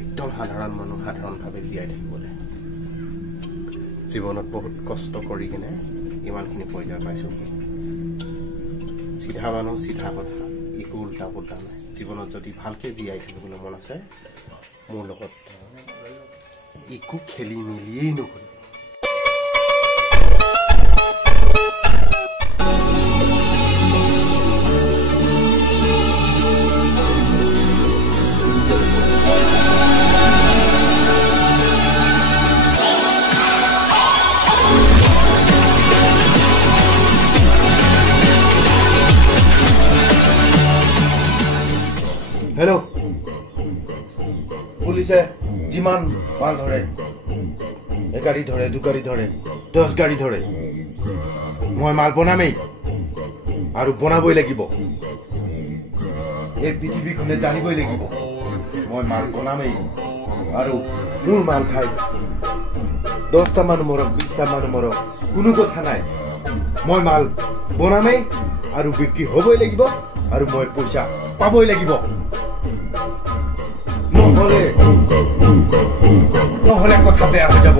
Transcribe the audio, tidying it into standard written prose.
একদম সাধাৰণ মানুহ সাধাৰণভাৱে জীয়াই থাকিবলৈ জীৱনত বহুত কষ্ট কৰি কিনে ইমানখিনি পৰ্যায় পাইছো চিধা মানুহ চিধা কথা একো উল্টা পুল্টা নাই জীৱনত যদি ভালকে জীয়াই থাকিবলৈ মন আছে মোৰ লগত একো খেলি মেলিয়েই নকৰিব हेलो पुलिसे जिमान माल धरे एक गाड़ी धरे दु गाड़ी धरे 10 गाड़ी धरे मैं माल बनामेই আৰু বনাবই লাগিব এই পৃথিৱীখনে জানিবই লাগিব মই মাল বনামেই আৰু মোৰ মাল খাই 10টা মানুহ মৰক 20টা মানুহ মৰক কোনো কথা নাই মই মাল বনামেই আৰু বিক্ৰী হ'বই লাগিব আৰু মই পইচা পাবই লাগিব নহলে কথা বেয়া হৈ যাব